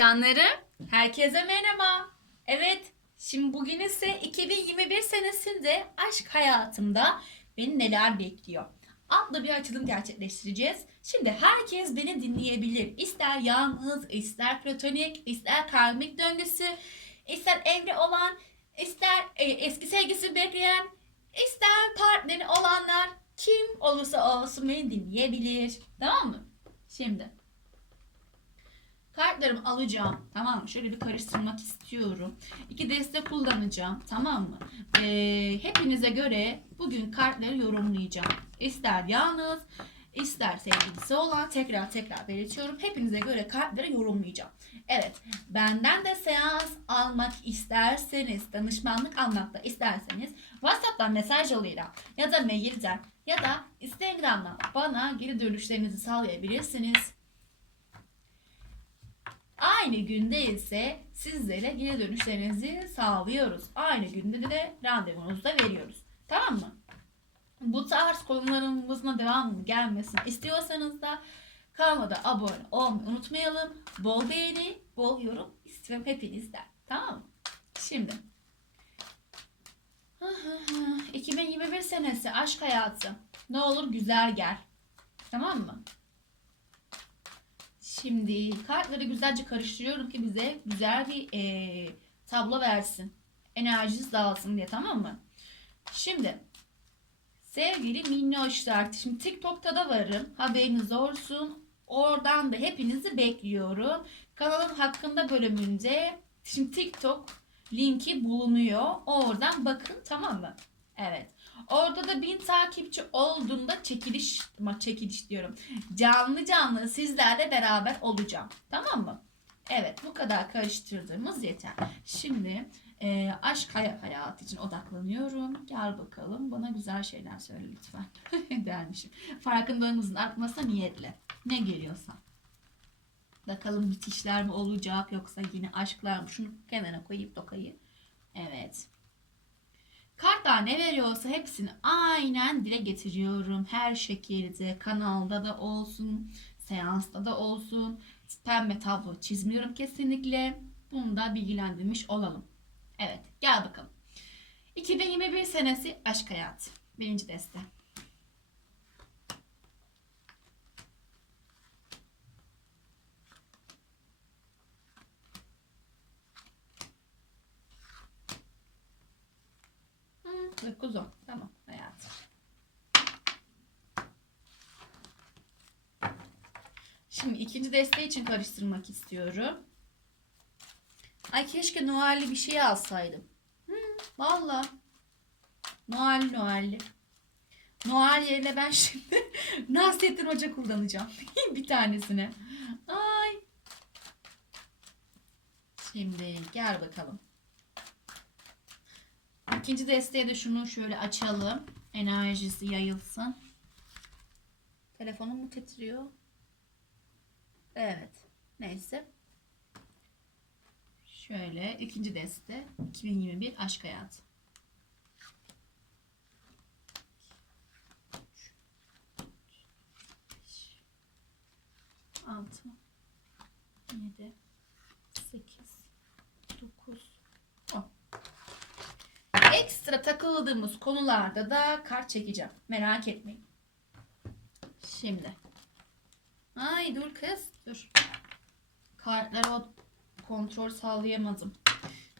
Canlarım, herkese merhaba. Evet, şimdi bugün ise 2021 senesinde aşk hayatımda beni neler bekliyor? Adlı bir açılım gerçekleştireceğiz. Şimdi herkes beni dinleyebilir. İster yalnız, ister platonik, ister karmik döngüsü, ister evli olan, ister e, eski sevgisi bekleyen, ister partneri olanlar kim olursa olsun beni dinleyebilir. Tamam mı? Şimdi Kartlarımı alacağım. Tamam mı? Şöyle bir karıştırmak istiyorum. İki deste kullanacağım. Tamam mı? Ee, hepinize göre bugün kartları yorumlayacağım. İster yalnız, ister sevgilisi olan tekrar tekrar belirtiyorum. Hepinize göre kartları yorumlayacağım. Evet. Benden de seans almak isterseniz, danışmanlık almak da isterseniz WhatsApp'tan mesaj yoluyla ya da mailden ya da Instagram'dan bana geri dönüşlerinizi sağlayabilirsiniz. Aynı günde ise sizlere geri dönüşlerinizi sağlıyoruz. Aynı günde de randevunuzu da veriyoruz. Tamam mı? Bu tarz konularımızın devamlı gelmesini istiyorsanız da kanalıma da abone olmayı unutmayalım. Bol beğeni, bol yorum istiyorum hepinizden. Tamam mı? Şimdi 2021 senesi aşk hayatı. Ne olur güzel gel. Tamam mı? Şimdi kartları güzelce karıştırıyorum ki bize güzel bir eee, tablo versin. Enerjiniz dağılsın diye tamam mı? Şimdi sevgili minnoşlar şimdi TikTok'ta da varım. Haberiniz olsun. Oradan da hepinizi bekliyorum. Kanalın hakkında bölümünde şimdi TikTok linki bulunuyor. Oradan bakın tamam mı? Evet. Orada da bin takipçi olduğunda çekiliş, çekiliş diyorum. Canlı canlı sizlerle beraber olacağım. Tamam mı? Evet bu kadar karıştırdığımız yeter. Şimdi e, aşk hay- hayatı için odaklanıyorum. Gel bakalım bana güzel şeyler söyle lütfen. Dermişim. Farkındalığımızın artmasına niyetle. Ne geliyorsa. Bakalım bitişler mi olacak yoksa yine aşklar mı? Şunu kenara koyup dokayı. Evet. Kartlar ne veriyorsa hepsini aynen dile getiriyorum. Her şekilde kanalda da olsun, seansta da olsun. Pembe tablo çizmiyorum kesinlikle. Bunu da bilgilendirmiş olalım. Evet gel bakalım. 2021 senesi aşk hayatı. Birinci deste. Dokuz on. Tamam hayatım. Şimdi ikinci desteği için karıştırmak istiyorum. Ay keşke Noel'li bir şey alsaydım. Hı, valla. Noel Noel'li. Noel yerine ben şimdi Nasrettin Hoca kullanacağım. bir tanesine. Ay. Şimdi gel bakalım. İkinci desteğe de şunu şöyle açalım. Enerjisi yayılsın. Telefonum mu titriyor? Evet. Neyse. Şöyle ikinci deste 2021 aşk hayatı. Altı, yedi, Ekstra takıldığımız konularda da kart çekeceğim. Merak etmeyin. Şimdi. Ay dur kız. Dur. Kartlara kontrol sağlayamadım.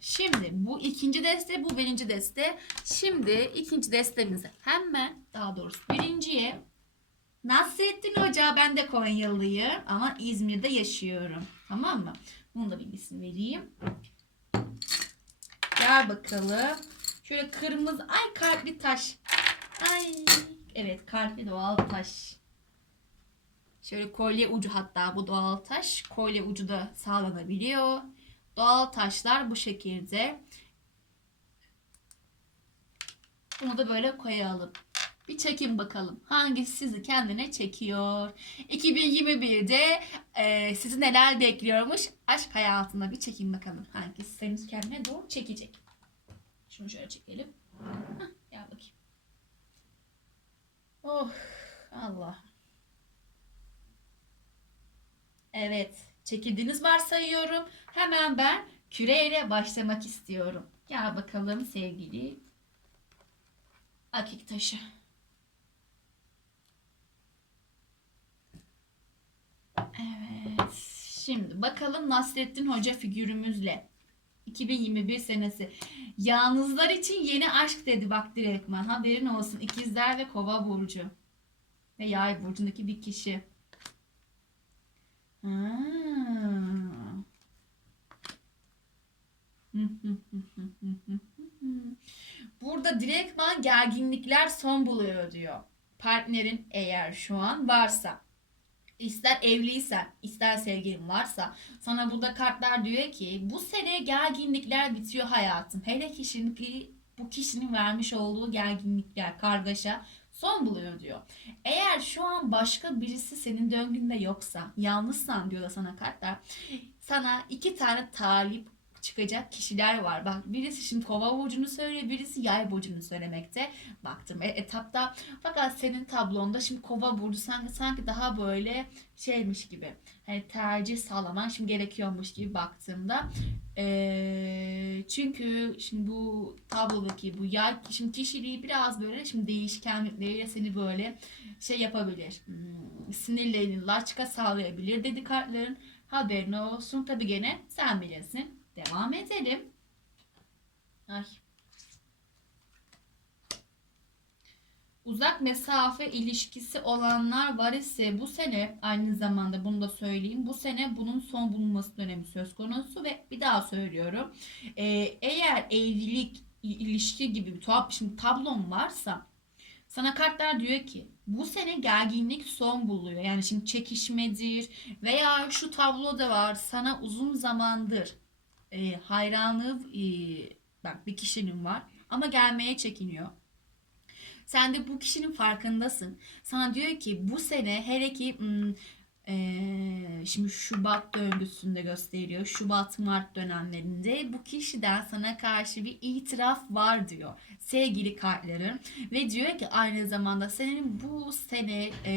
Şimdi bu ikinci deste, bu birinci deste. Şimdi ikinci destemizi hemen daha doğrusu birinciye Nasrettin Hoca ben de Konyalıyım ama İzmir'de yaşıyorum. Tamam mı? Bunu da bilgisini vereyim. Gel bakalım. Şöyle kırmızı ay kalpli taş. Ay evet kalpli doğal taş. Şöyle kolye ucu hatta bu doğal taş. Kolye ucu da sağlanabiliyor. Doğal taşlar bu şekilde. Bunu da böyle koyalım. Bir çekin bakalım. Hangisi sizi kendine çekiyor? 2021'de e, sizi neler bekliyormuş? Aşk hayatında bir çekin bakalım. Hangisi seni kendine doğru çekecek? Şunu şöyle çekelim. Hah, gel bakayım. Oh Allah. Evet. çekildiğiniz varsayıyorum. Hemen ben küreyle başlamak istiyorum. Gel bakalım sevgili akik taşı. Evet. Şimdi bakalım Nasrettin Hoca figürümüzle 2021 senesi. Yalnızlar için yeni aşk dedi bak direktman. Haberin olsun. İkizler ve Kova burcu. Ve Yay burcundaki bir kişi. Burada direktman gerginlikler son buluyor diyor. Partnerin eğer şu an varsa. İster evliysen, ister sevgilin varsa sana burada kartlar diyor ki bu sene gerginlikler bitiyor hayatım. Hele kişinin bu kişinin vermiş olduğu gerginlikler, kargaşa son buluyor diyor. Eğer şu an başka birisi senin döngünde yoksa, yalnızsan diyor da sana kartlar. Sana iki tane talip çıkacak kişiler var. Bak birisi şimdi kova burcunu söylüyor, birisi yay burcunu söylemekte. Baktım e, etapta. Fakat senin tablonda şimdi kova burcu sanki sanki daha böyle şeymiş gibi. Hani tercih sağlaman şimdi gerekiyormuş gibi baktığımda. Ee, çünkü şimdi bu tablodaki bu yay şimdi kişiliği biraz böyle şimdi değişkenlikleriyle seni böyle şey yapabilir. Hmm, sinirlerini laçka sağlayabilir dedi kartların. Haberin olsun. Tabi gene sen bilirsin. Devam edelim. Ay. Uzak mesafe ilişkisi olanlar var ise bu sene aynı zamanda bunu da söyleyeyim. Bu sene bunun son bulunması dönemi söz konusu ve bir daha söylüyorum. Ee, eğer evlilik ilişki gibi bir tuhaf şimdi tablon varsa sana kartlar diyor ki bu sene gerginlik son buluyor. Yani şimdi çekişmedir veya şu tablo da var sana uzun zamandır e, hayranlığı e, bak bir kişinin var ama gelmeye çekiniyor. Sen de bu kişinin farkındasın. Sana diyor ki bu sene hele ki hmm, ee, şimdi Şubat döngüsünde gösteriyor. Şubat Mart dönemlerinde bu kişiden sana karşı bir itiraf var diyor sevgili kartların ve diyor ki aynı zamanda senin bu sene e,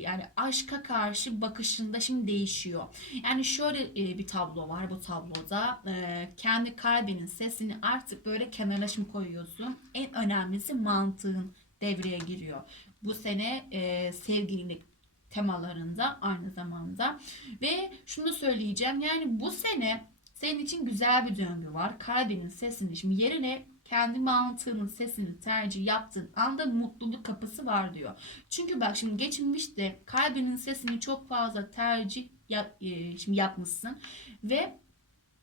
yani aşka karşı bakışında şimdi değişiyor. Yani şöyle e, bir tablo var bu tabloda e, kendi kalbinin sesini artık böyle kenara şimdi koyuyorsun. En önemlisi mantığın devreye giriyor. Bu sene e, sevgilini temalarında aynı zamanda. Ve şunu söyleyeceğim yani bu sene senin için güzel bir döngü var. Kalbinin sesini şimdi yerine kendi mantığının sesini tercih yaptığın anda mutluluk kapısı var diyor. Çünkü bak şimdi geçmişte kalbinin sesini çok fazla tercih yap, e, şimdi yapmışsın ve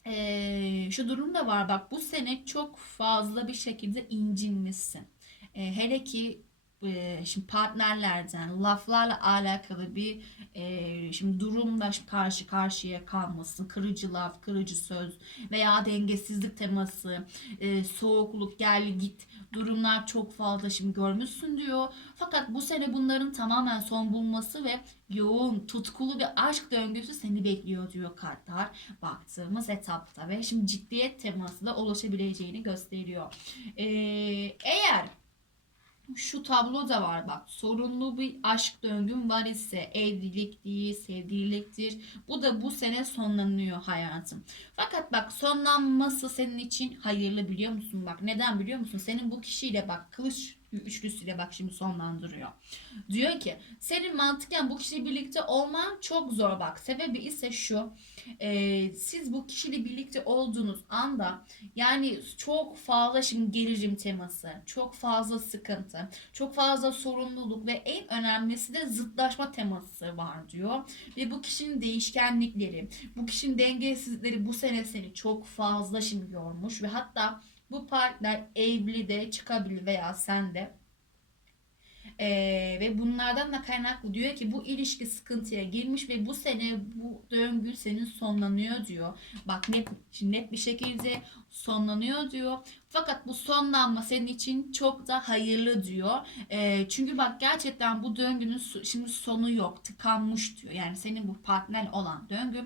e, şu durum da var bak bu sene çok fazla bir şekilde incinmişsin. E, hele ki e, şimdi partnerlerden laflarla alakalı bir e, şimdi durumla karşı karşıya kalması, kırıcı laf, kırıcı söz veya dengesizlik teması, e, soğukluk, gel git durumlar çok fazla şimdi görmüşsün diyor. Fakat bu sene bunların tamamen son bulması ve yoğun, tutkulu bir aşk döngüsü seni bekliyor diyor kartlar baktığımız etapta ve şimdi ciddiyet teması da ulaşabileceğini gösteriyor. Ee, eğer şu tablo da var bak. Sorunlu bir aşk döngüm var ise evlilik değil, sevgililiktir. Bu da bu sene sonlanıyor hayatım. Fakat bak sonlanması senin için hayırlı biliyor musun? Bak neden biliyor musun? Senin bu kişiyle bak kılıç üçlüsüyle bak şimdi sonlandırıyor. Diyor ki senin mantıken bu kişiyle birlikte olman çok zor bak. Sebebi ise şu. E, siz bu kişiyle birlikte olduğunuz anda yani çok fazla şimdi gerilim teması, çok fazla sıkıntı, çok fazla sorumluluk ve en önemlisi de zıtlaşma teması var diyor. Ve bu kişinin değişkenlikleri, bu kişinin dengesizlikleri bu sene seni çok fazla şimdi yormuş ve hatta bu partner evli de çıkabilir veya sen de. Ee, ve bunlardan da kaynaklı diyor ki bu ilişki sıkıntıya girmiş ve bu sene bu döngü senin sonlanıyor diyor. Bak net, net bir şekilde sonlanıyor diyor. Fakat bu sonlanma senin için çok da hayırlı diyor. E, çünkü bak gerçekten bu döngünün şimdi sonu yok. Tıkanmış diyor. Yani senin bu partner olan döngü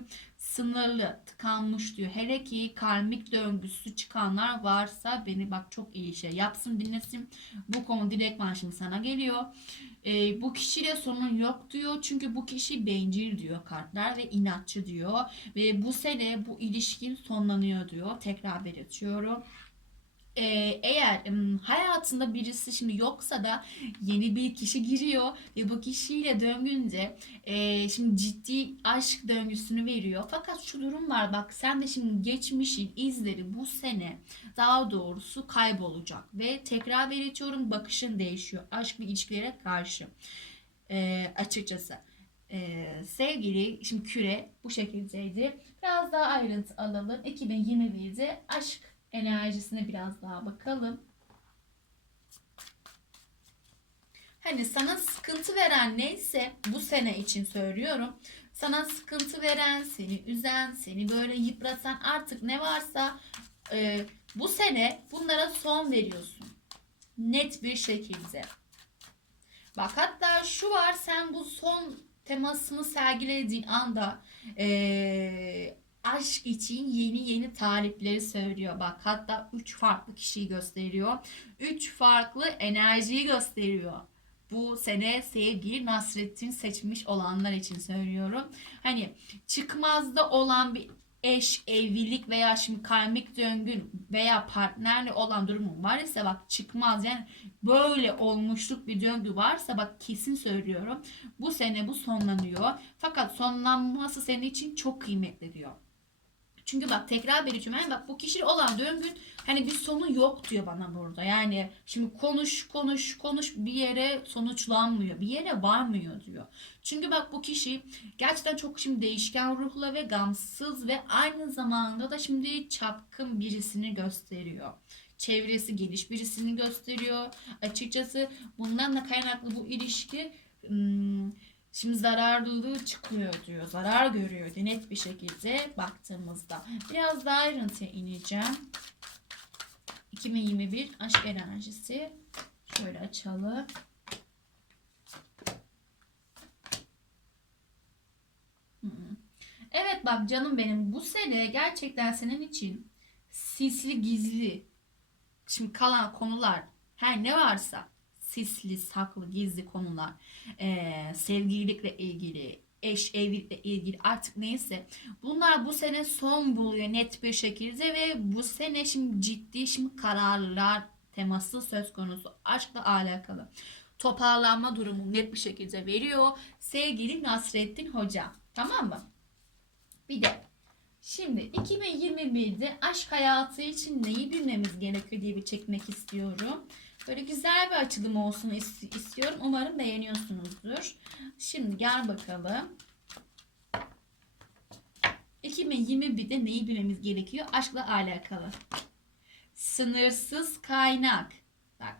sınırlı, tıkanmış diyor. Hele ki karmik döngüsü çıkanlar varsa beni bak çok iyi şey yapsın dinlesin. Bu konu direktman şimdi sana geliyor. Ee, bu kişiyle sorun yok diyor. Çünkü bu kişi bencil diyor kartlar ve inatçı diyor. Ve bu sene bu ilişkin sonlanıyor diyor. Tekrar belirtiyorum. Ee, eğer ım, hayatında birisi şimdi yoksa da yeni bir kişi giriyor ve bu kişiyle döngünce e, şimdi ciddi aşk döngüsünü veriyor. Fakat şu durum var bak sen de şimdi geçmişin izleri bu sene daha doğrusu kaybolacak ve tekrar belirtiyorum bakışın değişiyor aşk ve ilişkilere karşı Ee, açıkçası. Ee, sevgili şimdi küre bu şekildeydi. Biraz daha ayrıntı alalım. 2021'de aşk enerjisine biraz daha bakalım. Hani sana sıkıntı veren neyse bu sene için söylüyorum. Sana sıkıntı veren, seni üzen, seni böyle yıpratan artık ne varsa e, bu sene bunlara son veriyorsun. Net bir şekilde. Bak hatta şu var sen bu son temasını sergilediğin anda e, aşk için yeni yeni tarifleri söylüyor. Bak hatta 3 farklı kişiyi gösteriyor. 3 farklı enerjiyi gösteriyor. Bu sene sevgili Nasrettin seçmiş olanlar için söylüyorum. Hani çıkmazda olan bir eş, evlilik veya şimdi karmik döngün veya partnerle olan durumun var ise bak çıkmaz yani böyle olmuşluk bir döngü varsa bak kesin söylüyorum bu sene bu sonlanıyor. Fakat sonlanması senin için çok kıymetli diyor. Çünkü bak tekrar belirtiyorum. Yani bak bu kişi olan döngün hani bir sonu yok diyor bana burada. Yani şimdi konuş konuş konuş bir yere sonuçlanmıyor. Bir yere varmıyor diyor. Çünkü bak bu kişi gerçekten çok şimdi değişken ruhla ve gamsız ve aynı zamanda da şimdi çapkın birisini gösteriyor. Çevresi geniş birisini gösteriyor. Açıkçası bundan da kaynaklı bu ilişki Şimdi zararlılığı çıkıyor diyor. Zarar görüyor diyor net bir şekilde baktığımızda. Biraz daha ayrıntıya ineceğim. 2021 aşk enerjisi. Şöyle açalım. Evet bak canım benim bu sene gerçekten senin için sisli gizli şimdi kalan konular her ne varsa sisli, saklı, gizli konular, e, sevgililikle ilgili, eş, evlilikle ilgili artık neyse bunlar bu sene son buluyor net bir şekilde ve bu sene şimdi ciddi şimdi kararlar teması söz konusu aşkla alakalı toparlanma durumu net bir şekilde veriyor sevgili Nasrettin Hoca tamam mı? Bir de şimdi 2021'de aşk hayatı için neyi bilmemiz gerekiyor diye bir çekmek istiyorum. Böyle güzel bir açılım olsun istiyorum. Umarım beğeniyorsunuzdur. Şimdi gel bakalım. 2021'de neyi bilmemiz gerekiyor? Aşkla alakalı. Sınırsız kaynak. Bak.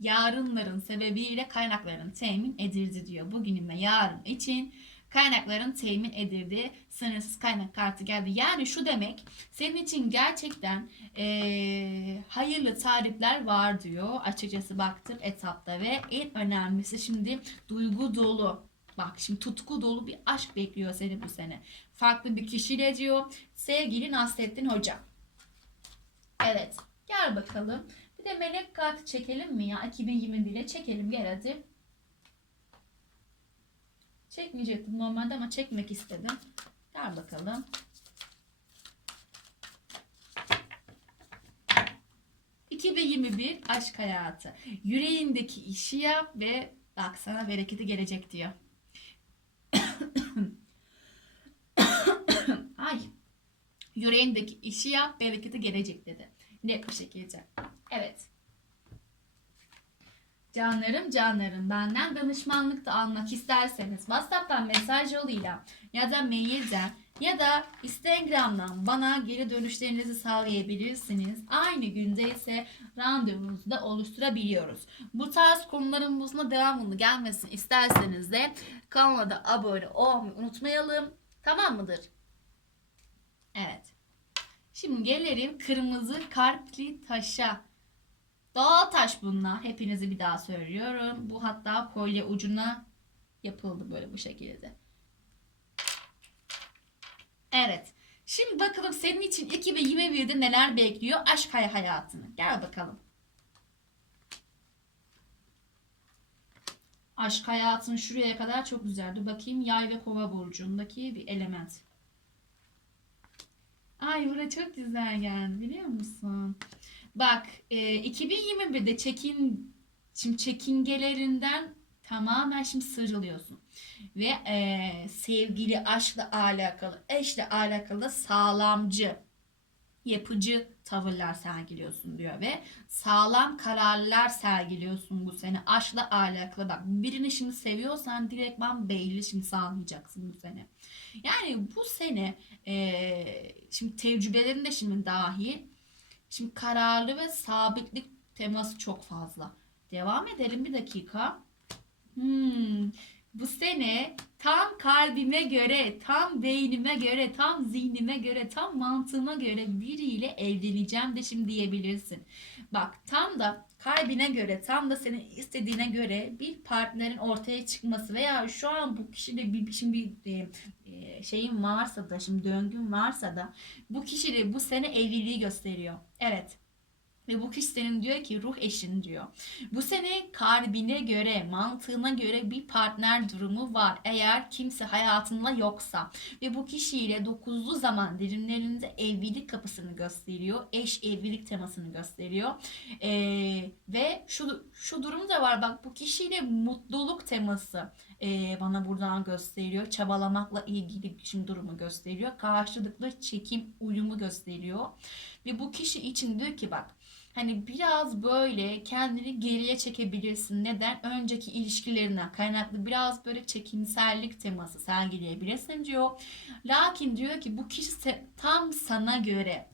Yarınların sebebiyle kaynakların temin edildi diyor. Bugünün ve yarın için kaynakların temin edildi. Sınırsız kaynak kartı geldi. Yani şu demek senin için gerçekten e, hayırlı tarifler var diyor. Açıkçası baktım etapta ve en önemlisi şimdi duygu dolu. Bak şimdi tutku dolu bir aşk bekliyor seni bu sene. Farklı bir kişiyle diyor. Sevgili Nasrettin Hoca. Evet. Gel bakalım. Bir de melek kartı çekelim mi ya? 2021'e çekelim gel hadi. Çekmeyecektim normalde ama çekmek istedim. Gel bakalım. ...2021 aşk hayatı. Yüreğindeki işi yap ve bak sana bereketi gelecek diyor. Ay. Yüreğindeki işi yap, bereketi gelecek dedi. Net bir şekilde. Evet. Canlarım canlarım benden danışmanlık da almak isterseniz WhatsApp'tan mesaj yoluyla ya da mailden ya da Instagram'dan bana geri dönüşlerinizi sağlayabilirsiniz. Aynı günde ise randevunuzu da oluşturabiliyoruz. Bu tarz konularımızın da devamını gelmesini isterseniz de kanala da abone olmayı unutmayalım. Tamam mıdır? Evet. Şimdi gelelim kırmızı kalpli taşa. Doğal taş bunlar. Hepinizi bir daha söylüyorum. Bu hatta kolye ucuna yapıldı böyle bu şekilde. Evet. Şimdi bakalım senin için 2021'de neler bekliyor aşk hay- hayatını. Gel bakalım. Aşk hayatın şuraya kadar çok güzeldi. Bakayım yay ve kova burcundaki bir element. Ay bura çok güzel geldi biliyor musun? Bak e, 2021'de çekin şimdi çekingelerinden tamamen şimdi sıyrılıyorsun. Ve e, sevgili, aşkla alakalı, eşle alakalı sağlamcı, yapıcı tavırlar sergiliyorsun diyor ve sağlam kararlar sergiliyorsun bu sene. Aşkla alakalı bak birini şimdi seviyorsan direktman belli şimdi sağlayacaksın bu sene. Yani bu sene e, şimdi tecrübelerin de şimdi dahil şimdi kararlı ve sabitlik teması çok fazla. Devam edelim bir dakika. Hmm, bu sene tam kalbime göre, tam beynime göre, tam zihnime göre, tam mantığıma göre biriyle evleneceğim de şimdi diyebilirsin. Bak tam da kalbine göre, tam da senin istediğine göre bir partnerin ortaya çıkması veya şu an bu kişide bir şimdi bir e, e, şeyin varsa da şimdi döngün varsa da bu kişide bu sene evliliği gösteriyor. Evet. Ve bu kişi senin diyor ki ruh eşin diyor. Bu sene kalbine göre, mantığına göre bir partner durumu var. Eğer kimse hayatında yoksa ve bu kişiyle dokuzlu zaman dilimlerinde evlilik kapısını gösteriyor. Eş evlilik temasını gösteriyor. Ee, ve şu şu durum da var. Bak bu kişiyle mutluluk teması bana buradan gösteriyor. Çabalamakla ilgili şimdi durumu gösteriyor. Karşılıklı çekim uyumu gösteriyor. Ve bu kişi için diyor ki bak Hani biraz böyle kendini geriye çekebilirsin. Neden? Önceki ilişkilerinden kaynaklı biraz böyle çekimsellik teması sergileyebilirsin diyor. Lakin diyor ki bu kişi tam sana göre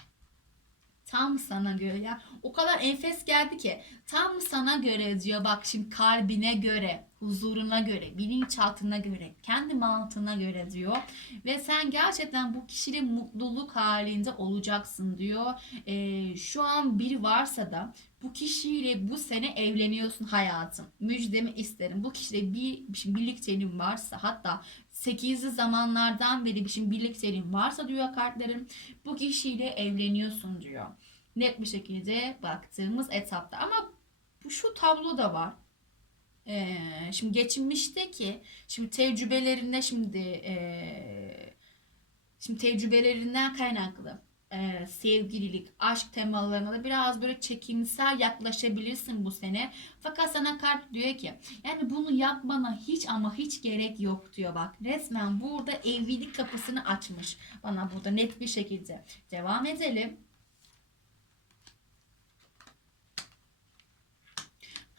tam sana göre ya. O kadar enfes geldi ki. Tam sana göre diyor bak şimdi kalbine göre huzuruna göre bilinçaltına göre kendi mantığına göre diyor. Ve sen gerçekten bu kişiyle mutluluk halinde olacaksın diyor. Ee, şu an biri varsa da bu kişiyle bu sene evleniyorsun hayatım. Müjdemi isterim. Bu kişiyle bir birlikteliğin varsa hatta 8'li zamanlardan beri bir şimdi birlikteliğin varsa diyor kartlarım bu kişiyle evleniyorsun diyor. Net bir şekilde baktığımız etapta. Ama bu şu tablo da var. Ee, şimdi geçmişteki şimdi tecrübelerinde şimdi ee, şimdi tecrübelerinden kaynaklı ee, sevgililik, aşk temalarına da biraz böyle çekimsel yaklaşabilirsin bu sene. Fakat sana kart diyor ki yani bunu yapmana hiç ama hiç gerek yok diyor bak. Resmen burada evlilik kapısını açmış bana burada net bir şekilde. Devam edelim.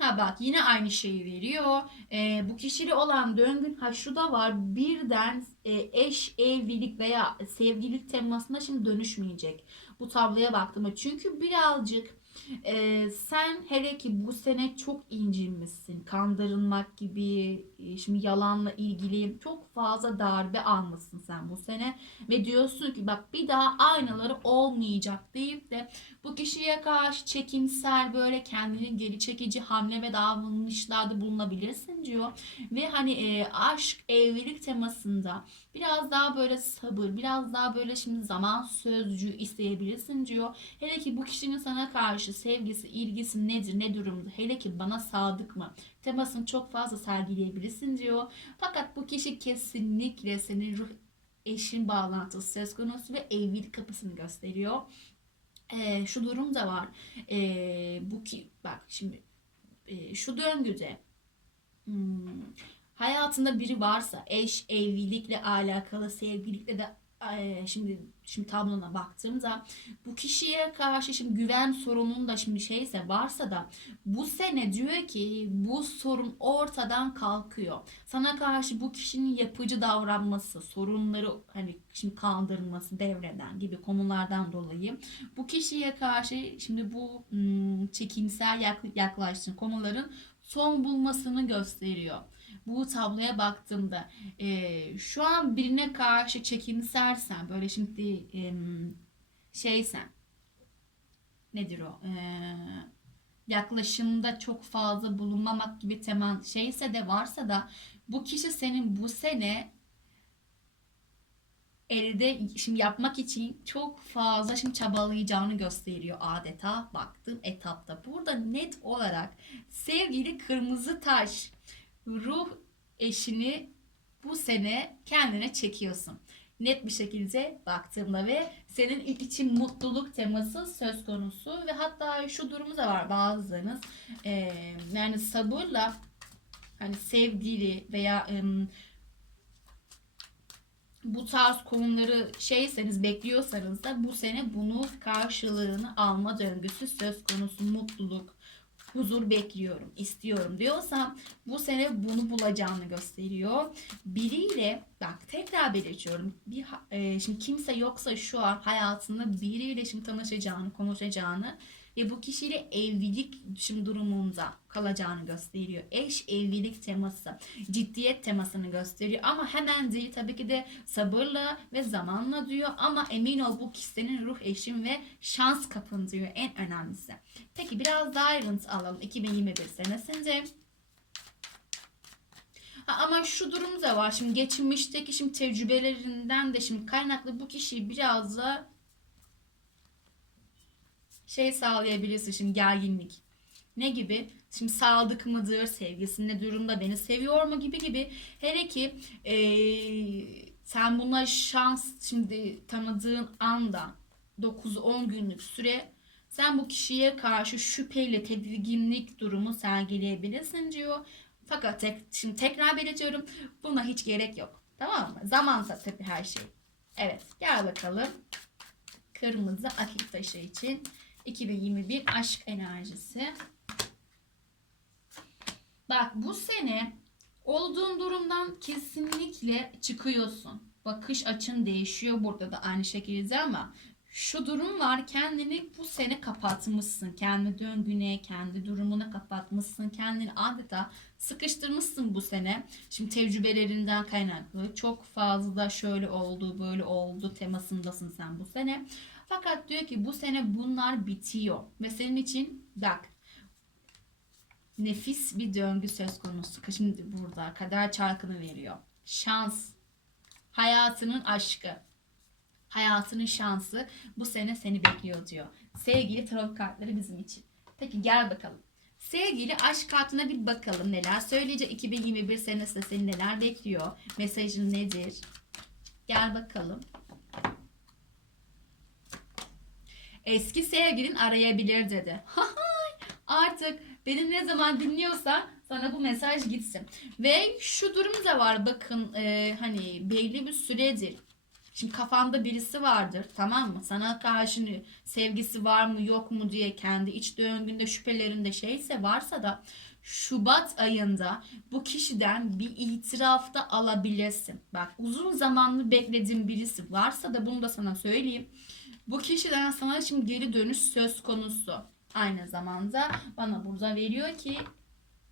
Ha bak yine aynı şeyi veriyor. Ee, bu kişili olan döngün ha şu da var. Birden e, eş, evlilik veya sevgililik temasına şimdi dönüşmeyecek. Bu tabloya baktığımda. Çünkü birazcık e, sen hele ki bu sene çok incinmişsin. Kandırılmak gibi, e, şimdi yalanla ilgili çok fazla darbe almışsın sen bu sene. Ve diyorsun ki bak bir daha aynaları olmayacak deyip de bu kişiye karşı çekimsel böyle kendini geri çekici hamle ve davranışlarda bulunabilirsin diyor. Ve hani e, aşk, evlilik temasında biraz daha böyle sabır, biraz daha böyle şimdi zaman sözcüğü isteyebilirsin diyor. Hele ki bu kişinin sana karşı sevgisi, ilgisi nedir, ne durumda? Hele ki bana sadık mı? Temasını çok fazla sergileyebilirsin diyor. Fakat bu kişi kesinlikle senin ruh eşin bağlantısı söz konusu ve evlilik kapısını gösteriyor. Ee, şu durum da var. Ee, bu ki bak şimdi e, şu döngüde hmm, hayatında biri varsa eş, evlilikle alakalı, sevgilikle de e, şimdi şimdi tablona baktığımda bu kişiye karşı şimdi güven sorunun da şimdi şeyse varsa da bu sene diyor ki bu sorun ortadan kalkıyor. Sana karşı bu kişinin yapıcı davranması, sorunları hani şimdi kaldırılması devreden gibi konulardan dolayı bu kişiye karşı şimdi bu hmm, çekimsel yak- yaklaştığın konuların son bulmasını gösteriyor. Bu tabloya baktığımda e, şu an birine karşı çekimsersen böyle şimdi e, şeysen nedir o E, yaklaşımda çok fazla bulunmamak gibi teman şeyse de varsa da bu kişi senin bu sene elde şimdi yapmak için çok fazla şimdi çabalayacağını gösteriyor adeta baktığım etapta. Burada net olarak sevgili kırmızı taş ruh eşini bu sene kendine çekiyorsun. Net bir şekilde baktığımda ve senin için mutluluk teması söz konusu ve hatta şu durumu da var bazılarınız yani sabırla hani sevgili veya bu tarz konuları şeyseniz bekliyorsanız da bu sene bunu karşılığını alma döngüsü söz konusu mutluluk huzur bekliyorum istiyorum diyorsam bu sene bunu bulacağını gösteriyor. Biriyle bak tekrar belirtiyorum bir e, şimdi kimse yoksa şu an hayatında biriyle şimdi tanışacağını konuşacağını ve bu kişiyle evlilik şimdi durumunda kalacağını gösteriyor. Eş evlilik teması, ciddiyet temasını gösteriyor ama hemen değil tabii ki de sabırla ve zamanla diyor ama emin ol bu kişi senin ruh eşin ve şans kapın diyor en önemlisi. Peki biraz daha ayrıntı alalım 2021 senesinde. Ha, ama şu durum da var. Şimdi geçmişteki şimdi tecrübelerinden de şimdi kaynaklı bu kişiyi biraz da şey sağlayabilirsin şimdi gerginlik. Ne gibi? Şimdi saldık mıdır? Sevgisi ne durumda? Beni seviyor mu? Gibi gibi. Hele ki eee, sen buna şans şimdi tanıdığın anda 9-10 günlük süre sen bu kişiye karşı şüpheyle tedirginlik durumu sergileyebilirsin diyor. Fakat tek, şimdi tekrar belirtiyorum. Buna hiç gerek yok. Tamam mı? Zamansa tabii her şey. Evet gel bakalım. Kırmızı akik taşı için 2021 aşk enerjisi. Bak bu sene olduğun durumdan kesinlikle çıkıyorsun. Bakış açın değişiyor burada da aynı şekilde ama şu durum var kendini bu sene kapatmışsın. Kendi döngüne, kendi durumuna kapatmışsın. Kendini adeta sıkıştırmışsın bu sene. Şimdi tecrübelerinden kaynaklı çok fazla şöyle oldu böyle oldu temasındasın sen bu sene. Fakat diyor ki bu sene bunlar bitiyor. Ve senin için bak nefis bir döngü söz konusu. Şimdi burada kader çarkını veriyor. Şans, hayatının aşkı, hayatının şansı bu sene seni bekliyor diyor. Sevgili tarot kartları bizim için. Peki gel bakalım. Sevgili aşk kartına bir bakalım neler söyleyecek. 2021 senesinde seni neler bekliyor? Mesajın nedir? Gel bakalım. Eski sevgilin arayabilir dedi. Artık beni ne zaman dinliyorsa sana bu mesaj gitsin. Ve şu durum da var bakın e, hani belli bir süredir. Şimdi kafanda birisi vardır tamam mı? Sana karşı sevgisi var mı yok mu diye kendi iç döngünde şüphelerinde şeyse varsa da Şubat ayında bu kişiden bir itirafta alabilirsin. Bak uzun zamanlı beklediğin birisi varsa da bunu da sana söyleyeyim. Bu kişiden sana şimdi geri dönüş söz konusu. Aynı zamanda bana burada veriyor ki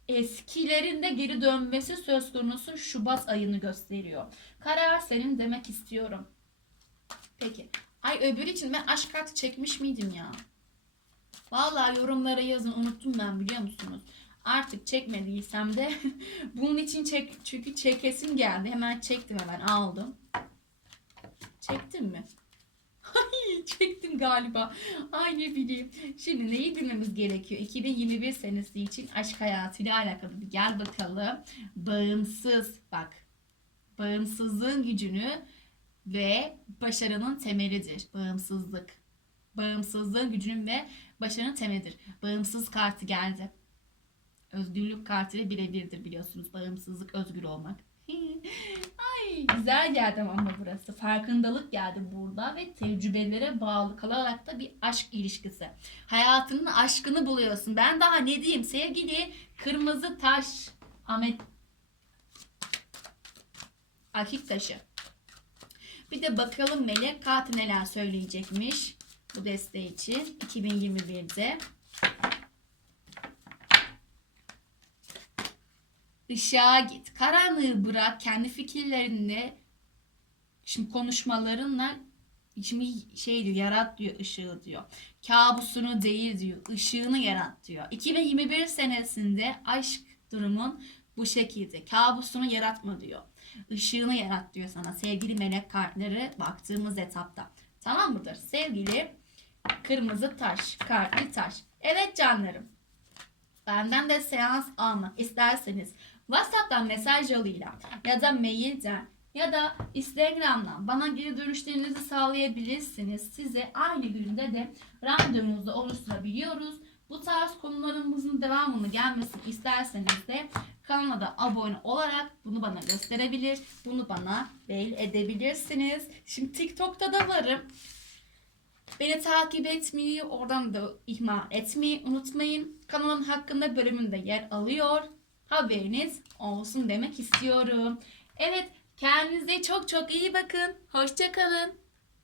eskilerinde geri dönmesi söz konusu Şubat ayını gösteriyor. Karar senin demek istiyorum. Peki. Ay öbür için ben aşk kartı çekmiş miydim ya? Vallahi yorumlara yazın unuttum ben biliyor musunuz? Artık çekmediysem de bunun için çek çünkü çekesim geldi. Hemen çektim hemen aldım. Çektim mi? Ay çektim galiba. Ay ne bileyim. Şimdi neyi bilmemiz gerekiyor? 2021 senesi için aşk hayatıyla alakalı bir gel bakalım. Bağımsız bak. Bağımsızlığın gücünü ve başarının temelidir. Bağımsızlık. Bağımsızlığın gücünün ve başarının temelidir. Bağımsız kartı geldi. Özgürlük kartıyla birebirdir biliyorsunuz. Bağımsızlık, özgür olmak. Ay güzel geldi ama burası. Farkındalık geldi burada ve tecrübelere bağlı kalarak da bir aşk ilişkisi. Hayatının aşkını buluyorsun. Ben daha ne diyeyim sevgili kırmızı taş Ahmet Akik taşı. Bir de bakalım Melek Kati neler söyleyecekmiş bu desteği için 2021'de. Işığa git. Karanlığı bırak. Kendi fikirlerini şimdi konuşmalarınla şimdi şey diyor yarat diyor ışığı diyor. Kabusunu değil diyor. ışığını yarat diyor. 2021 senesinde aşk durumun bu şekilde. Kabusunu yaratma diyor. ışığını yarat diyor sana sevgili melek kartları baktığımız etapta. Tamam mıdır? Sevgili kırmızı taş, kalpli taş. Evet canlarım. Benden de seans almak isterseniz WhatsApp'tan mesaj yoluyla ya da mailden ya da Instagram'dan bana geri dönüşlerinizi sağlayabilirsiniz. Size aynı günde de randevunuzu oluşturabiliyoruz. Bu tarz konularımızın devamını gelmesini isterseniz de kanala da abone olarak bunu bana gösterebilir. Bunu bana mail edebilirsiniz. Şimdi TikTok'ta da varım. Beni takip etmeyi, oradan da ihmal etmeyi unutmayın. Kanalın hakkında bölümünde yer alıyor. Haberiniz olsun demek istiyorum. Evet, kendinize çok çok iyi bakın. Hoşçakalın.